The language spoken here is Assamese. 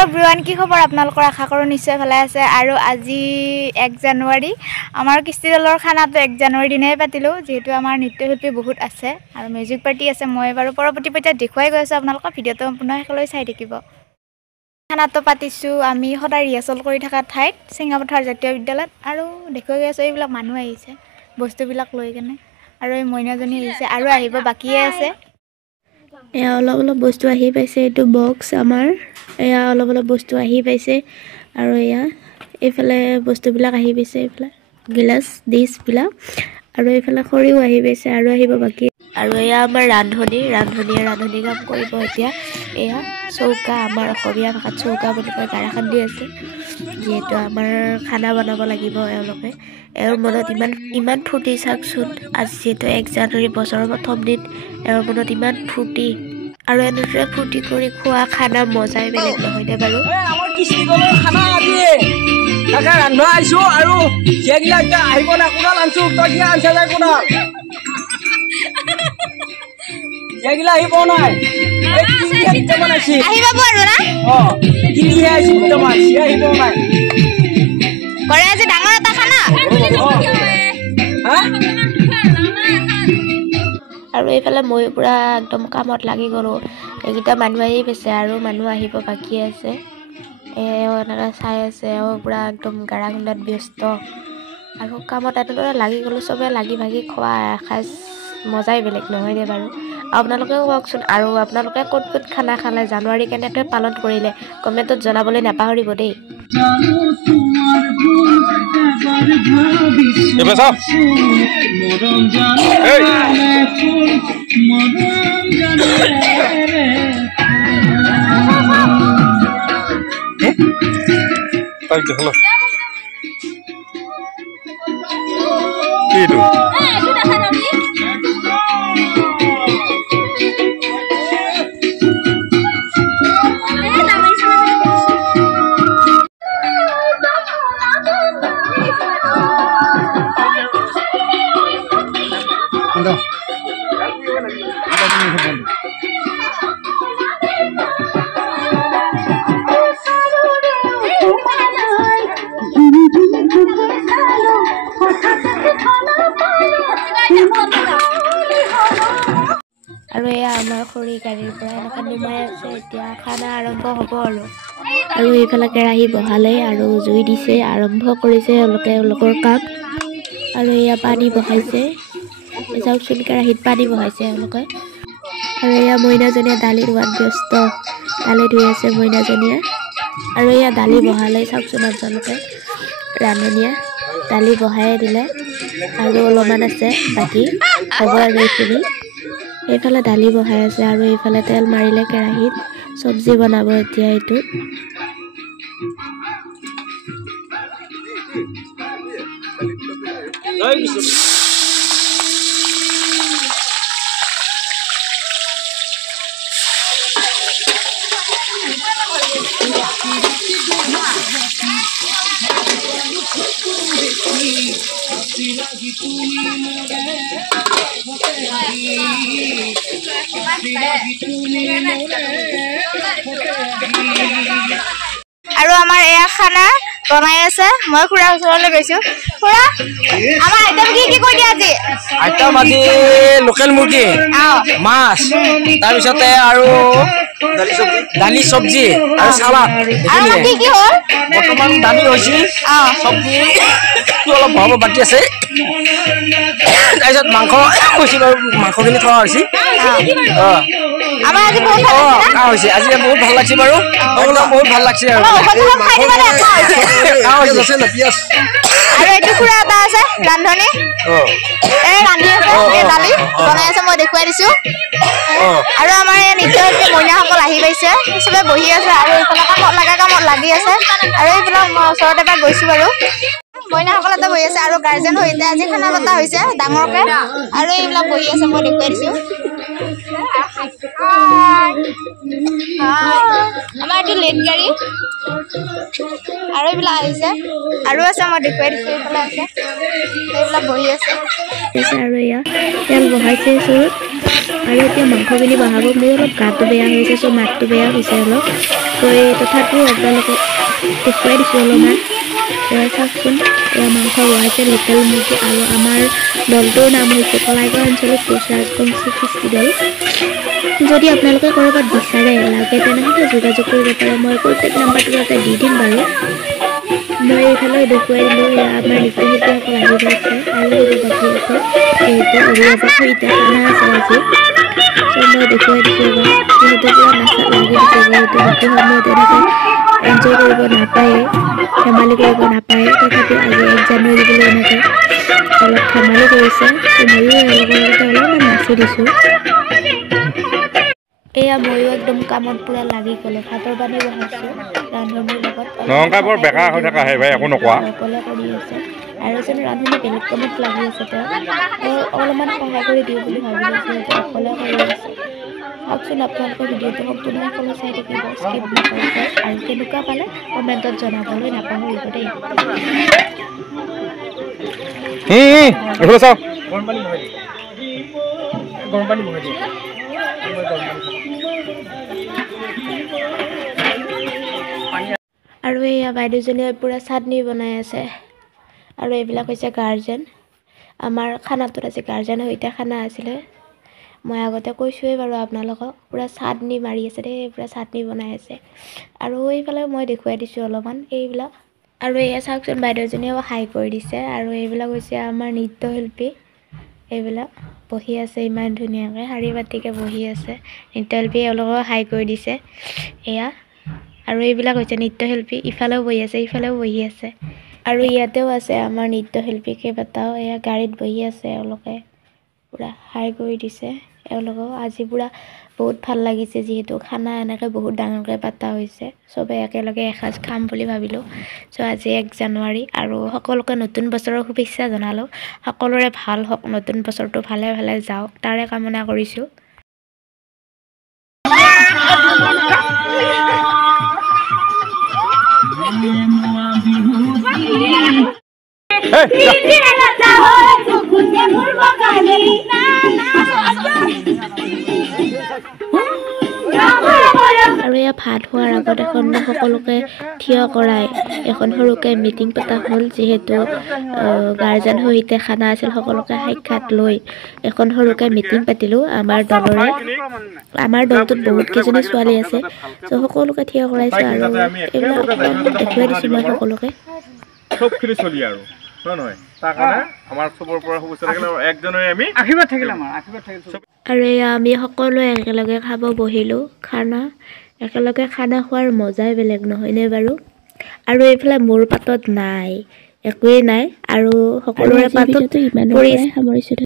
এভৰিৱান কি খবৰ আপোনালোকৰ আশা কৰোঁ নিশ্চয় ভালে আছে আৰু আজি 1 জানুৱাৰী আমাৰ কিস্তি দলৰ খানাটো 1 জানুৱাৰী দিনাই পাতিলোঁ যেহেতু আমাৰ নৃত্যশিল্পী বহুত আছে আৰু মিউজিক পাৰ্টি আছে মই বাৰু পৰৱৰ্তী পৰ্যায়ত দেখুৱাই গৈ আছোঁ আপোনালোকক ভিডিঅ'টো সম্পূৰ্ণ শেষলৈ চাই থাকিব খানাটো পাতিছোঁ আমি সদায় ৰিহাৰ্চল কৰি থকা ঠাইত চিঙাপথাৰ জাতীয় বিদ্যালয়ত আৰু দেখুৱাই গৈ আছোঁ এইবিলাক মানুহ আহিছে বস্তুবিলাক লৈ কেনে আৰু এই মইনাজনী আহিছে আৰু আহিব বাকিয়ে আছে এয়া অলপ বস্তু আহি পাইছে এইটো বক্স আমাৰ এয়া অলপ বস্তু আহি পাইছে আৰু এয়া এইফালে বস্তুবিলাক আহি পাইছে এইফালে গিলাস ডিছবিলাক আৰু এইফালে খৰিও আহি পাইছে আৰু আহিব বাকি আৰু এয়া আমাৰ ৰান্ধনী কাম কৰিব এতিয়া এয়া চৌকা আমাৰ অসমীয়া ভাষাত চৌকা বুলি কয় গাৰা খান্দি আছে যিহেতু আমাৰ খানা বনাব লাগিব এওঁলোকে এওঁৰ মনত ইমান ফূৰ্তি চাওকচোন আজি যিহেতু 1 জানুৱাৰী বছৰৰ প্ৰথম দিন এওঁৰ মনত ইমান ফূৰ্তি আৰু এনেদৰে ফূৰ্তি কৰি খোৱা খানা মজাই বেলেগ নহয়নে বাৰু আমাৰ কিস্তি দলৰ খানা আজি তাকে ৰান্ধা আইছো আৰু যেগিলা এতিয়া আহিব না কোনাল আনছো তই কি আনছা যায় কোনাল যেগিলা আহিব নাই এই কিস্তি কেমন আছে আহিব পাৰো না কিস্তি আইছো তোমাৰ সি আহিব নাই কৰে আজি ডাঙৰ এটা খানা হা আৰু এইফালে মই পুৰা একদম কামত লাগি গ'লোঁ এইকেইটা মানুহ আহি পাইছে আৰু মানুহ আহিব বাকী আছে এনেকৈ চাই আছে পুৰা একদম গাৰা খুন্দাত ব্যস্ত আৰু কামত এনেদৰে লাগি গ'লোঁ চবে লাগি ভাগি খোৱা এসাঁজ মজাই বেলেগ নহয়নে বাৰু আপোনালোকেও কওকচোন আৰু আপোনালোকে ক'ত খানা খালে জানুৱাৰী কেনেকৈ পালন কৰিলে কমেণ্টত জনাবলৈ নাপাহৰিব দেই Hello. Itu. আৰু এয়া আমাৰ খৰি গাড়ীৰ পৰা এনেকৈ নুমাই আছে এতিয়া খানা আৰম্ভ হ'ব আৰু এইফালে কেৰাহী বহালে আৰু জুই দিছে আৰম্ভ কৰিছে এওঁলোকৰ কাম আৰু এয়া পানী বহাইছে চাওকচোন কেৰাহীত পানী বহাইছে এওঁলোকে আৰু এয়া মইনাজনীয়ে দালি ধোৱাত ব্যস্ত দালি ধুই আছে মইনাজনীয়ে আৰু এয়া দালি বহালে চাওকচোন আপোনালোকে ৰান্ধনীয়ে দালি বহাই দিলে আৰু অলপমান আছে বাকী হ'ব আৰু এইখিনি এইফালে দালি বহাই আছে আৰু এইফালে তেল মাৰিলে কেৰাহীত চব্জি বনাব এতিয়া এইটো আৰু আমাৰ এয়া খানা বনাই আছে মই খুৰা ওচৰলৈ গৈছো খুৰা আমাৰ আইটেম কি কৈ দিয়া আজি আইটেম আজি লোকেল মুৰ্গী মাছ তাৰ পিছতে আৰু দালি চব্জি আৰু সালাড আৰু কি হ'ল বৰ্তমান দালি হৈছে চব্জি অলপ ভৰাব বাকী আছে তাৰপিছত মাংস কৈছিল আৰু মাংসখিনি থোৱা হৈছে আমাৰ আজি বহুত হৈছে আজি বহুত ভাল লাগছে বাৰু বহুত ভাল লাগছে আৰু আৰু এইটো খুৰা এটা আছে ৰান্ধনী ৰান্ধি আছে দালি বনাই আছে মই দেখুৱাই দিছো আৰু আমাৰ এই নৃত্যশিল্পী মইনাসকল আহি পাইছে চবে বহি আছে আৰু এইফালে কামত লাগি আছে আৰু এইবিলাক মই ওচৰতে পৰা গৈছো বাৰু মইনাসকল এটা বহি আছে আৰু গাৰ্জেন সৈতে আজি খানা পতা হৈছে ডাঙৰকে আৰু এইবিলাক বহি আছে মই দেখুৱাই দিছো আমাৰ এইটো লেট গাড়ী আৰু এইবিলাক আহিছে আৰু আছে মই দেখুৱাই দিছোঁ এইফালে আছে এইবিলাক বহি আছে আৰু এয়া তেল বহাইছে চৰুত আৰু এতিয়া মাংসখিনি বহাব মোৰ অলপ গাটো বেয়া হৈছে চ' মাতটো বেয়া হৈছে অলপ ত' তথাপিও আপোনালোকক দেখুৱাই দিছোঁ অলপমান এয়া চাওকচোন এয়া মাংস বহাইছে লোকেল মুৰ্গী আৰু আমাৰ দলটোৰ নাম হৈছে কলাইগাঁও আঞ্চলিক পশুবংশী কৃষ্টি দল যদি আপোনালোকে ক'ৰবাত বিচাৰে লাগে তেনেহ'লে যোগাযোগ কৰিব পাৰে মই কণ্টেক্ট নাম্বাৰটো তাতে দি দিম বাৰু মই এইফালে দেখুৱাই দিলোঁ এয়া আমাৰ নৃত্যশিল্পীসকল আহি গৈছে আৰু বাকী আছে যিহেতু অভিভাৱক সৈতে খানা আছে আজি চ' মই দেখুৱাই দিছোঁ যিহেতু পুৰা নাচাত লাগি দিছে যিহেতু বাকী সময়ত এনেকৈ এনজয় কৰিব নাপায়ে ধেমালি কৰিব নাপায়ে তথাপিও আজি 1 জানুৱাৰী বুলি এনেকৈ অলপ ধেমালি কৰিছে চ' ময়ো এওঁলোকৰ লগতে অলপমান নাচি দিছোঁ এয়া ময়ো একদম কামত পুৰা লাগি গ'লে ভাতৰ পানী বহাইছোঁ ৰান্ধনীৰ লগত নৰংকাই বৰ বেকাৰ হৈ থকা হে ভাই একো নকোৱা অকলে কৰি আছে আৰু এজন ৰান্ধনী বেলেগ কামত লাগি আছে তেওঁ অলপমান সহায় কৰি দিওঁ বুলি ভাবিলোঁ যিহেতু অকলে কৰি আছে চাওকচোন আপোনালোকৰ ভিডিঅ'টো সম্পূৰ্ণ সকলো চাই থাকিব স্কিপ নকৰাকৈ আৰু কেনেকুৱা পালে কমেণ্টত জনাবলৈ নাপাহৰিব দেই এইফালে চাওঁ গৰম পানী বহাই দিওঁ আৰু এয়া বাইদেউজনীয়ে পূৰা চাটনি বনাই আছে আৰু এইবিলাক হৈছে গাৰ্জেন আমাৰ খানাটোত আজি গাৰ্জেনৰ সৈতে খানা আছিলে মই আগতে কৈছোঁৱেই বাৰু আপোনালোকক পূৰা চাটনি মাৰি আছে দেই পূৰা চাটনি বনাই আছে আৰু এইফালে মই দেখুৱাই দিছোঁ অলপমান এইবিলাক আৰু এয়া চাওকচোন বাইদেউজনীয়েও হাই কৰি দিছে আৰু এইবিলাক হৈছে আমাৰ নৃত্যশিল্পী এইবিলাক বহি আছে ইমান ধুনীয়াকৈ শাৰী পাতিকৈ বহি আছে নৃত্যশিল্পী এওঁলোকেও হাই কৰি দিছে এয়া আৰু এইবিলাক হৈছে নৃত্যশিল্পী ইফালেও বহি আছে ইফালেও বহি আছে আৰু ইয়াতেও আছে আমাৰ নৃত্যশিল্পী কেইবাটাও এয়া গাড়ীত বহি আছে এওঁলোকে পূৰা হাই কৰি দিছে এওঁলোকেও আজি পূৰা বহুত ভাল লাগিছে যিহেতু খানা এনেকৈ বহুত ডাঙৰকৈ পতা হৈছে চবে একেলগে এসাঁজ খাম বুলি ভাবিলোঁ চ' আজি 1 জানুৱাৰী আৰু সকলোকে নতুন বছৰৰ শুভেচ্ছা জনালোঁ সকলোৰে ভাল হওক নতুন বছৰটো ভালে ভালে যাওক তাৰে কামনা কৰিছোঁ আৰু এয়া ভাত হোৱাৰ আগত এখন সকলোকে থিয় কৰাই এখন সৰুকৈ মিটিং পতা হ'ল যিহেতু গাৰ্জেন সহিতে খানা আছিল সকলোকে সাক্ষাৎ লৈ এখন সৰুকৈ মিটিং পাতিলোঁ আমাৰ দলৰে আমাৰ দলটোত বহুত কেইজনী ছোৱালী আছে চ' সকলোকে থিয় কৰাইছোঁ আৰু এইবিলাক দেখুৱাই দিছোঁ মই সকলোকে চবখিনি চলি আৰু নহয় তাৰ কাৰণে আমাৰ চবৰ পৰা শুভেচ্ছা থাকিলে 1 জানুৱাৰী আমি আশীৰ্বাদ থাকিলে আমাৰ আশীৰ্বাদ থাকিলে আৰু এয়া আমি সকলোৱে একেলগে খাব বহিলোঁ খানা একেলগে খানা খোৱাৰ মজাই বেলেগ নহয়নে বাৰু আৰু এইফালে মোৰ পাতত নাই একোৱেই নাই আৰু সকলোৰে পাতত সামৰিছোঁ।